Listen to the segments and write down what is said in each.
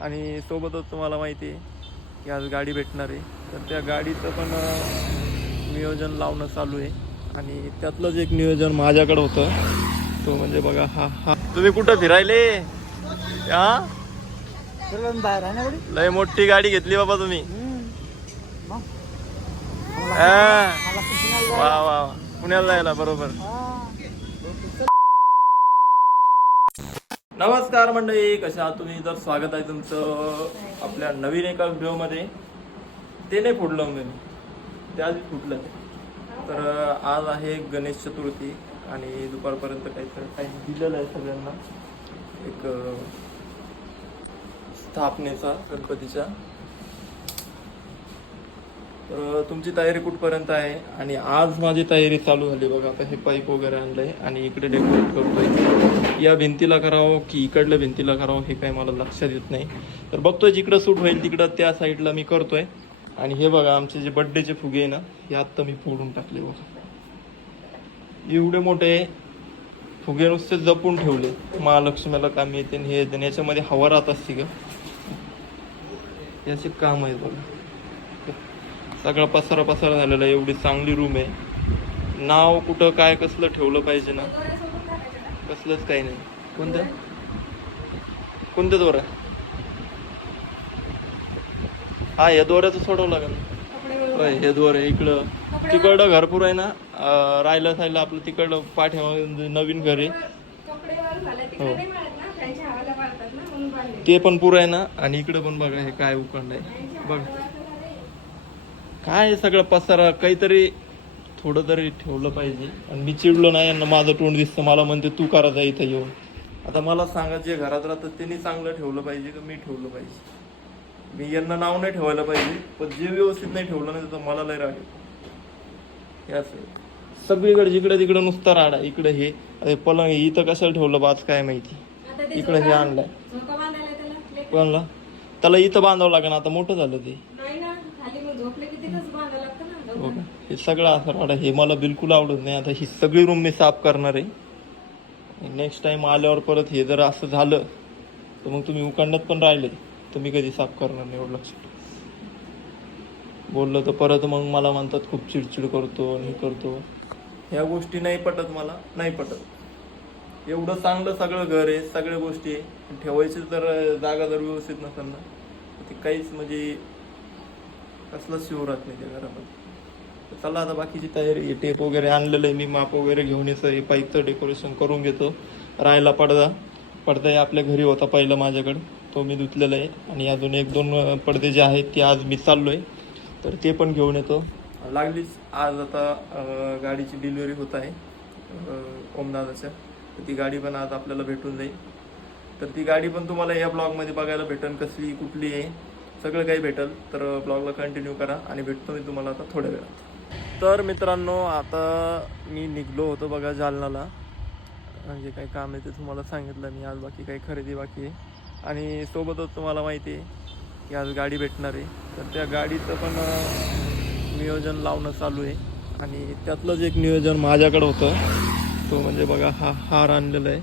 आणि सोबतच तुम्हाला माहिती आहे की आज गाडी भेटणार आहे. तर त्या गाडीचं पण नियोजन लावणं चालू आहे. आणि त्यातलंच एक नियोजन माझ्याकडं होतं. तो म्हणजे बघा हा हा. तुम्ही कुठं फिरायले? हा? लय मोठी गाडी घेतली बाबा तुम्ही. हा. वा वा. पुण्याला जायला बरोबर. नमस्कार मंडळी कशा आहात तुम्ही? तर स्वागत आहे तुमचं आपल्या नवीन एका व्हिडिओमध्ये ते नाही फुटलं मी. ते आधी फुटलं तर आज आहे गणेश चतुर्थी आणि दुपारपर्यंत काहीतरी काही दिलेलं आहे सगळ्यांना. एक स्थापनेचा गणपतीच्या तर तुमची तयारी कुठपर्यंत आहे? आणि आज माझी तयारी चालू झाली बघा. आता हे पाईप वगैरे आणलंय आणि इकडे डेकोरेट करतोय. या भिंतीला करावं की इकडल्या भिंतीला करावं हे काही मला लक्षात येत नाही. तर बघतोय जिकडं सूट होईल तिकडं त्या साईडला मी करतोय. आणि हे बघा आमचे जे बड्डेचे फुगे आहे ना हे आत्ता मी फोडून टाकले बघा. एवढे मोठे फुगे नुसते जपून ठेवले. महालक्ष्मीला काम येते आणि हे येते आणि याच्यामध्ये हवा राहत असते का याचे काम आहे बघा. सगळा पसारा पसारा झालेला आहे. एवढी चांगली रूम आहे. नाव कुठं काय कसलं ठेवलं पाहिजे ना. कसलंच काही नाही. कोणत्या कोणत्या दोऱ्या हा या दोऱ्याचं सोडवं लागेल. होय, हे दोरे इकडं. तिकडं घरपूर आहे ना राहिलं सायलं आपलं तिकडं म्हणजे नवीन घर आहे. हो. ते पण पुरं आहे ना आणि इकडं पण बघा हे काय उकंड आहे बघ. काय सगळं पसारा काहीतरी थोडं तरी ठेवलं पाहिजे. आणि मी चिडलो नाही यांना माझं तोंड दिसतं मला म्हणते तू करायचा इथं येऊन. आता मला सांगा जे घरात राहतं त्यांनी चांगलं ठेवलं पाहिजे का मी ठेवलं पाहिजे? मी यांना नाव नाही ठेवायला पाहिजे पण जे व्यवस्थित नाही ठेवलं नाही तर मला लय राग येतो. असं आहे. सगळीकडे जिकडे तिकडे नुसतं राडा इकडे हे. अरे पलंग इथं कशाला ठेवलं बाज काय माहिती? इकडे हे आणलंय. कोणला? त्याला इथं बांधावं लागेल आता मोठं झालं ते. हो का? हे सगळं असं राडा हे मला बिलकुल आवडत नाही. आता ही सगळी रूम मी साफ करणार आहे. नेक्स्ट टाईम आल्यावर परत हे जर असं झालं तर मग तुम्ही उकांड्यात पण राहिले तर मी कधी साफ करणार नाही एवढं लक्षात बोललं तर परत मग मला म्हणतात खूप चिडचिड करतो आणि हे करतो. ह्या गोष्टी नाही पटत मला नाही पटत. एवढं चांगलं सगळं घर आहे सगळ्या गोष्टी आहे. ठेवायची तर जागा जर व्यवस्थित नसेल ना ते काहीच म्हणजे कसलाच शिव राहत नाही त्या घरामध्ये. चला आता बाकीची तयारी टेप वगैरे आणलेलं आहे. मी माप वगैरे घेऊन येतो हे पाईपचं डेकोरेशन करून घेतो. राहायला पडदा. पडदा आपल्या घरी होता पहिला माझ्याकडं. तो मी धुतलेला आहे. आणि अजून एक दोन पडदे जे आहेत ते आज मी चाललो आहे तर ते पण घेऊन येतो. लागलीच आज आता गाडीची डिलिव्हरी होत आहे. ओमनाथाच्या ओमदादाच्या. तर ती गाडी पण आज आपल्याला भेटून जाईल. तर ती गाडी पण तुम्हाला या ब्लॉगमध्ये बघायला भेटेल कसली कुठली आहे. सगळं काही भेटेल. तर ब्लॉगला कंटिन्यू करा. आणि भेटतो मी तुम्हाला आता थोड्या वेळात. तर मित्रांनो आता मी निघलो होतो बघा जालनाला. म्हणजे काही काम आहे ते तुम्हाला सांगितलं मी आज बाकी काही खरेदी बाकी आहे. आणि सोबतच तुम्हाला माहिती आहे की आज गाडी भेटणार आहे. तर त्या गाडीचं पण नियोजन लावणं चालू आहे. आणि त्यातलंच एक नियोजन माझ्याकडं होतं. तो म्हणजे बघा हा हार आणलेला आहे.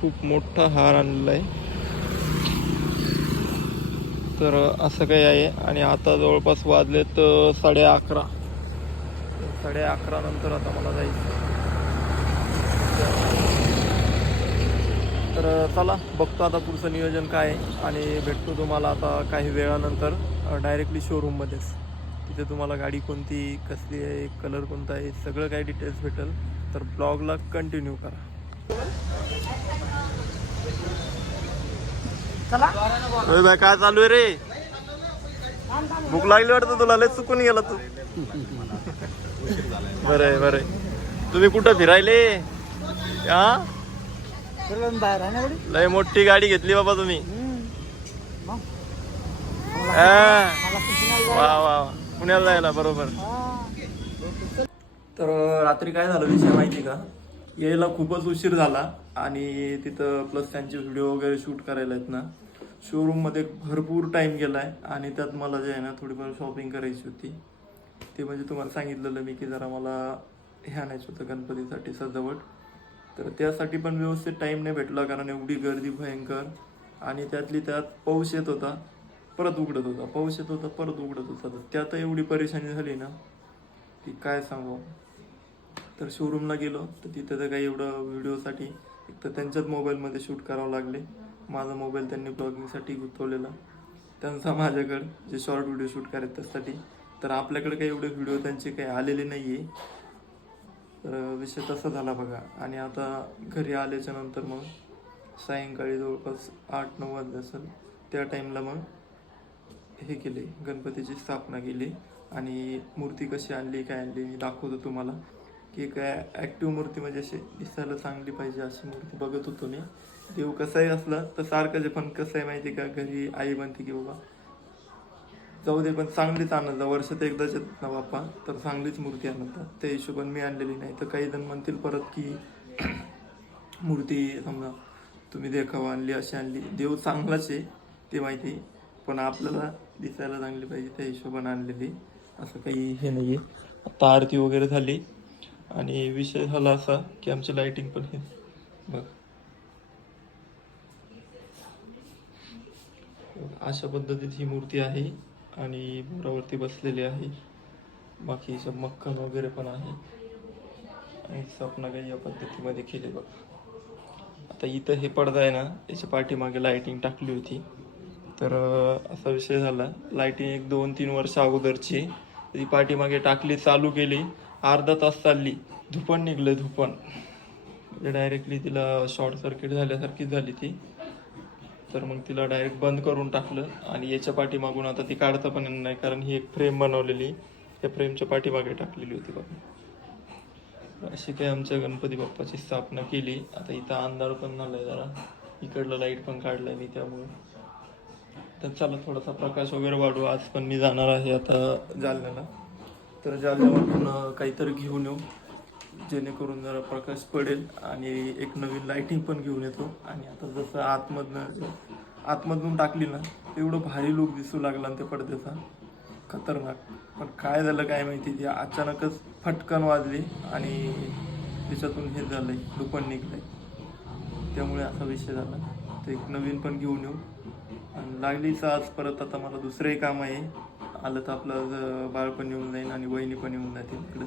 खूप मोठा हार आणलेला आहे. तर असं काही आहे. आणि आता जवळपास वाजलेत साडे अकरा. साडे अकरा नंतर आता मला जायचं तर चला बघतो आता पुढचं नियोजन काय आणि भेटतो तुम्हाला आता काही वेळानंतर डायरेक्टली शोरूममध्येच तिथे तुम्हाला गाडी कोणती कसली आहे कलर कोणता आहे सगळं काही डिटेल्स भेटेल. तर ब्लॉगला कंटिन्यू करा. चला. काय चालू आहे रे? भूक लागली वाटतं तुला लय चुकून गेला तू. बरं आहे बरं आहे. तुम्ही कुठं फिरायले? हा लय मोठी गाडी घेतली बाबा तुम्ही. हा. वा वा. पुण्याला जायला बरोबर. तर रात्री काय झालं विषय माहिती का? यायला खूपच उशीर झाला आणि तिथं प्लस त्यांचे व्हिडिओ वगैरे शूट करायला आहेत ना शोरूममध्ये भरपूर टाईम गेला आहे आणि त्यात मला जे आहे ना थोडीफार शॉपिंग करायची होती. ते म्हणजे तुम्हाला सांगितलेलं मी की जरा मला हे आणायचं होतं गणपतीसाठी सजावट. तर त्यासाठी पण व्यवस्थित टाईम नाही भेटला कारण एवढी गर्दी भयंकर. आणि त्यातली त्यात पाऊस येत होता परत उघडत होता. पाऊस येत होता परत उघडत होता. तर त्यात एवढी परेशानी झाली ना की काय सांगू तर शोरूमला गेलो तर तिथं तर काही एवढं व्हिडिओसाठी एक तर त्यांच्याच मोबाईलमध्ये शूट करावं लागले. माझा मोबाईल त्यांनी ब्लॉगिंगसाठी गुंतवलेला. त्यांचा माझ्याकडं जे शॉर्ट व्हिडिओ शूट करायचे त्यासाठी. तर आपल्याकडे काही एवढे व्हिडिओ त्यांचे काही आलेले नाही आहे तर विषय तसा झाला बघा. आणि आता घरी आल्याच्यानंतर मग सायंकाळी जवळपास आठ नऊ वाजले असेल. त्या टाईमला मग हे केले गणपतीची स्थापना केली. आणि मूर्ती कशी आणली काय आणली मी दाखवतो तुम्हाला. की काय ॲक्टिव्ह मूर्ती म्हणजे अशी दिसायला चांगली पाहिजे अशी मूर्ती बघत होतो मी. देव कसाही असला तर सारखं जे पण कसं आहे माहिती आहे का? घरी आई म्हणते की बाबा जाऊ दे पण चांगलीच आणत जा वर्षात एकदाच येतात ना बाप्पा. तर चांगलीच मूर्ती आणत त्या हिशोबाने मी आणलेली नाही. तर काही जण म्हणतील परत की मूर्ती समजा तुम्ही देखावा आणली अशी आणली. देव चांगलाच आहे ते माहिती आहे. पण आपल्याला दिसायला चांगली पाहिजे त्या हिशोबाने आणलेली. असं काही हे नाही आहे आता आरती वगैरे झाली. आणि विषय झाला असा की आमची लाईटिंग पण हे. बघ. अशा पद्धतीत ही मूर्ती आहे. आणि बोरावरती बसलेली आहे. बाकी सब मक्कन वगैरे पण आहे. आणि स्थापना काही या पद्धतीमध्ये केली बघ. आता इथं हे पडदा आहे ना याच्या पाठीमागे लाईटिंग टाकली होती. तर असा विषय झाला. लाईटिंग एक दोन तीन वर्ष अगोदरची. ती पाठीमागे टाकली चालू केली. अर्धा तास चालली. धुपण निघलं धुपण. म्हणजे डायरेक्टली तिला शॉर्ट सर्किट झाल्यासारखी झाली ती. तर मग तिला डायरेक्ट बंद करून टाकलं आणि याच्या पाठीमागून आता ती काढता पण येणार नाही कारण ही एक फ्रेम बनवलेली त्या फ्रेमच्या पाठीमागे टाकलेली होती बघा अशी काही आमच्या गणपती बाप्पाची स्थापना केली. आता इथं अंधार पण झालाय जरा. इकडलं लाइट पण काढलाय मी त्यामुळे. तर चला थोडासा प्रकाश वगैरे वाढू. आज पण मी जाणार आहे आता जालन्याला. तर जालन्यामधून काहीतरी घेऊन येऊ. जेणेकरून जरा प्रकाश पडेल आणि एक नवीन लाइटिंग पण घेऊन येतो. आणि आता जसं आतमधनं आतमधून टाकली ना एवढं भारी लुक दिसू लागला ना त्या पडद्याचा. खतरनाक. पण काय झालं काय माहिती ती अचानकच फटकन वाजली आणि त्याच्यातून हे झालंय दुपण निघलंय. त्यामुळे असा विषय झाला. तर एक नवीन पण घेऊन येऊ. आणि लागलीच आज परत आता मला दुसरंही काम आहे. आलं तर आपलं बाळ पण येऊन जाईल आणि वहिनी पण येऊन जातील इकडं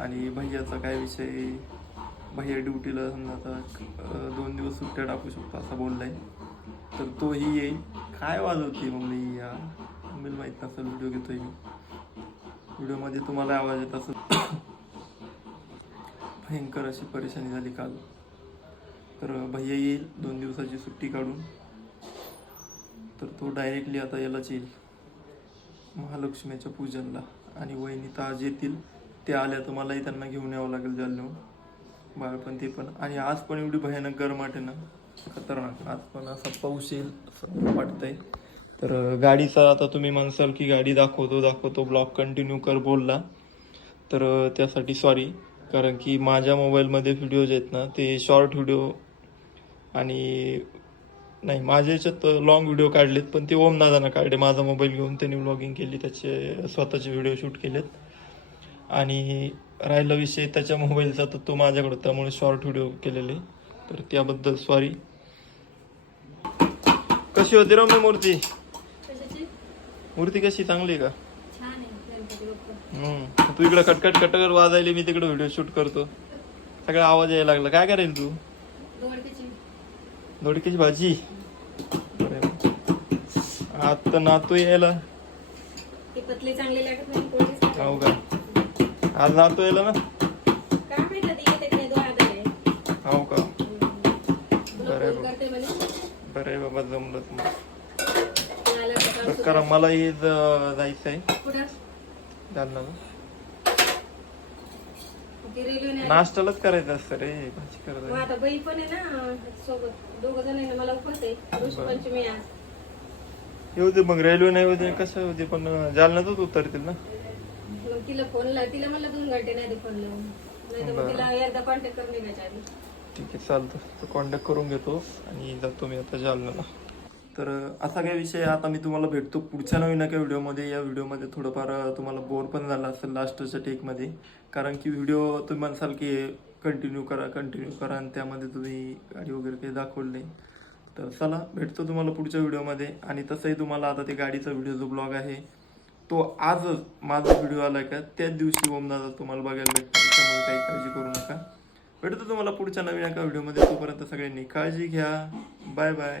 आणि भैयाचा काय विषय? भैया ड्युटीला समजा आता दोन दिवस सुट्ट्या टाकू शकतो असं बोललाय. तर तोही येईल. काय वाजवते मम्मी या? मम्मीला माहीत नसेल व्हिडिओ घेतोय मी. व्हिडिओमध्ये तुम्हाला आवाज येत असेल. भयंकर अशी परेशानी झाली काल. तर भैया येईल दोन दिवसाची सुट्टी काढून. तर तो डायरेक्टली आता यालाच येईल. महालक्ष्मीच्या पूजनला. आणि वहिनी तर आज येतील. ते आल्या तर मलाही त्यांना घेऊन यावं लागेल जालन्याहून. बाळ पण ते पण. आणि आज पण एवढी भयानक गरमाट आहे ना. खतरनाक. आज पण असा पाऊस येईल असं वाटतंय. तर गाडीचा आता तुम्ही म्हणसाल की गाडी दाखवतो दाखवतो. ब्लॉग कंटिन्यू कर बोलला. तर त्यासाठी सॉरी कारण की माझ्या मोबाईलमध्ये व्हिडिओज आहेत ना ते शॉर्ट व्हिडिओ आणि नाही माझ्या याच्यात लॉंग व्हिडिओ काढलेत. पण ते ओम दादानं काढले. माझा मोबाईल घेऊन त्यांनी व्लॉगिंग केली. त्याचे स्वतःचे व्हिडिओ शूट केलेत. आणि राहिला विषय त्याच्या मोबाईलचा तर तो माझ्याकडे त्यामुळे शॉर्ट व्हिडिओ केलेले. तर त्याबद्दल सॉरी कशी होती रम्य मूर्ती? मूर्ती कशी? चांगली का. तू इकडे खटखट खटखट वाजायला मी तिकडे व्हिडिओ शूट करतो. सगळा आवाज यायला लागला. काय करेल तू? दोडक्याची भाजी? आता नातू यायला. हो का? आज नातू यायला ना? काय माहिती आता येते की नाही दोन हजार आहे? हो का? तुला बरं आहे फोन बघ. करते म्हणे. बरं आहे बाबा जमलं मग आला का काम बस सुरू. करा मलाही ज- जायचं आहे. कुठं? जालन्याला ती रेल्वेने आली. नाश्त्यालाच करायचं असतं रे भाजी मग करायचं आता बाई पण आहे ना सोबत. दोघ जण आहे ना मला उपवास आहे. ऋषी पंचमी आज. येऊ दे मग रेल्वे नाही होते कसं दे पण जालन्यातच उतरतील ना. मग तिला फोन तिला मला दोन घंटे नाही फोन लावून. नाही तर मग बरं. तिला एकदा कॉन्टॅक्ट करून निघायच्या आधी. ठीक आहे चालतं. तर कॉन्टॅक्ट करून घेतो आणि जातो मी आता जालन्याला. तर असा काय विषय आहे, आता मी तुम्हाला भेटतो पुढच्या नवीन एका व्हिडिओमध्ये. या व्हिडिओमध्ये थोडंफार तुम्हाला बोर पण झाला असेल लास्टच्या टेकमध्ये कारण की व्हिडिओ तुम्ही म्हणसाल की कंटिन्यू करा कंटिन्यू करा आणि त्यामध्ये तुम्ही गाडी वगैरे काही दाखवलं नाही. तर चला भेटतो तुम्हाला पुढच्या व्हिडिओमध्ये. आणि तसंही तुम्हाला आता ते गाडीचा व्हिडिओ जो ब्लॉग आहे तो आजच माझा व्हिडिओ आला का त्याच दिवशी ओमदादा तुम्हाला बघायला भेटतो त्यामुळे काही काळजी करू नका. भेटतो तुम्हाला पुढच्या नवीन एका व्हिडिओमध्ये तोपर्यंत सगळ्यांनी काळजी घ्या. Bye bye